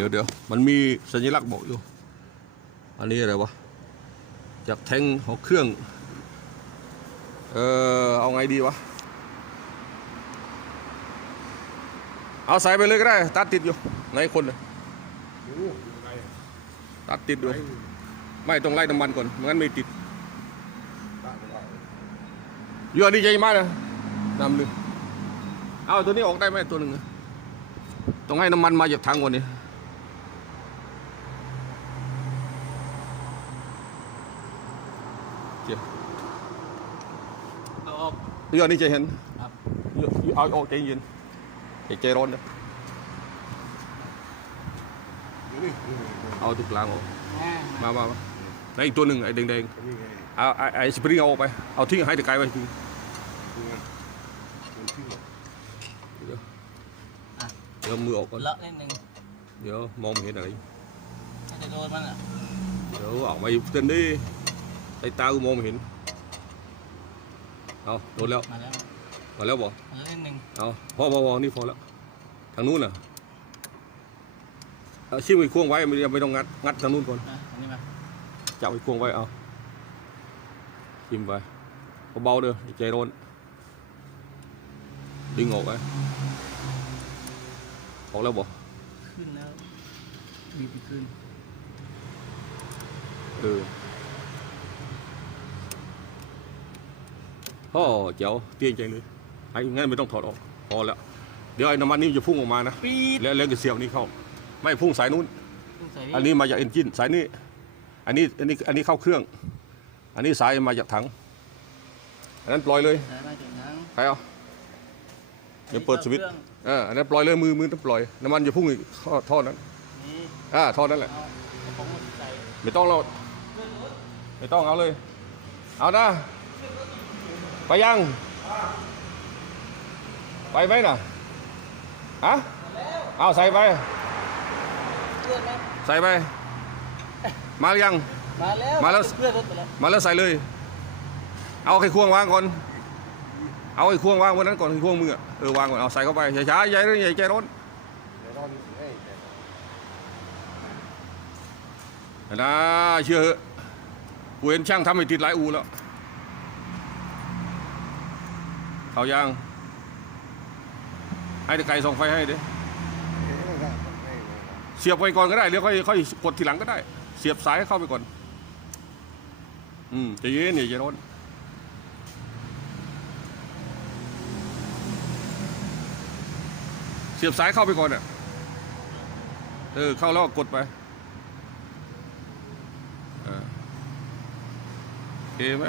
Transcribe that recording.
ดี๋ยวเดี๋ยวมันมีสัญลักษณ์บอกอยู่ อันนี้อะไรวะ จากแทงของเครื่อง เออเอาไงดีวะ เอาใส่ไปเลยก็ได้ ตัดติดอยู่ในคนน่ะดูอยู่ไงตัดติดด้วยไม่ต้องไล่น้ำมันก่อนไม่งั้นไม่ติดตัดไม่ได้เยอะนี่ใจมากนะนำหนึ่งเอาตัวนี้ออกได้ไหมตัวหนึ่งต้องให้น้ำมันมาจากถังก่อนนี่ เจียวเอาออกเยอะนี่ใจเห็นครับเยอะเอาออกใจเย็นอย่าใจร้อนนะดูนี่ดูนี่ดูเอาตุกกลางออกแม่มามามาแล้วอีกตัวหนึ่งไอ้แดงนี่ไงๆเอาไอ้ไอ้สปริงเอาออกไป เอาทิ้งให้ตะไกลไว้ทิ้งดูไงมันขึ้นหรอเดี๋ยวเดี๋ยวมือออกก่อนเลาะนิดนึงเดี๋ยวมองไม่เห็นอะไรถ้าจะโดนมันอะเดี๋ยวออกมาเต้นดิ ใส่ตากูมองไม่เห็น เอาโดนแล้ว มาแล้วมาแล้วบอกมาแล้วนิดนึงเอาพอพอพอนี่พอแล้ว ทางนู้นน่ะเอาชิมไอ้ควงไว้ไม่ไม่ต้องงัด งัดทางนู้นก่อน อะอันนี้มาจับไอ้ควงไว้เอาชิมไปเบาๆเด้ออย่าใจร้อน ดึงออกไปออกแล้วบอกขึ้นแล้วบีบขึ้น เออ พ่อเจ๋วเตี้ยงใจเลยไอ้งั้นไม่ต้องถอดออกพอแล้ว เดี๋ยวไอ้น้ำมันนี่จะพุ่งออกมานะปีดแล้วแล้วก็เสียบนี้เข้า ไม่พุ่งสายนู้นต้องใส่อันนี้มาจากเอนจินสายนี้ อันนี้อันนี้อันนี้เข้าเครื่อง อันนี้สายมาจากถัง อันนั้นปล่อยเลยใส่มาถึงทั้งใครเอาเดี๋ยวเปิดสวิตช์เอออันนั้นปล่อยเลยมือมือต้องปล่อยน้ำมันจะพุ่งอีกท่อท่อนั้นนี่อ่าท่อนั้นแหละเอากระป๋องมาใส่ไม่ต้องเราไม่ต้องเอาเลย เอานะ ไปยัง ไปไหมน่ะฮะเอาใส่ไปเพื่อนไหมใส่ไป มาหรือยัง มาแล้ว มาแล้วเพื่อนรถไปแล้ว มาแล้วใส่เลย เอาไอ้ควงวางก่อน เอาไอ้ควงวางบนนั้นก่อนไอ้ควงมืออะเออวางก่อน เอาใส่เข้าไปช้าๆอย่าอย่าใจร้อนเดี๋ยวรอนี่สิเอ้ยแต่นะเชื่อเหอะกูเห็นช่างทำให้ติดหลายอูแล้ว เขายาง ให้ตะไก่ส่องไฟให้เด้เสียบไปก่อนก็ได้เดี๋ยวค่อยค่อยกดทีหลังก็ได้ เสียบสายเข้าไปก่อน อืมใจเย็นอย่าใจร้อนเสียบสายเข้าไปก่อนอะ เออ เข้าแล้วกดไปเออโอเคไหม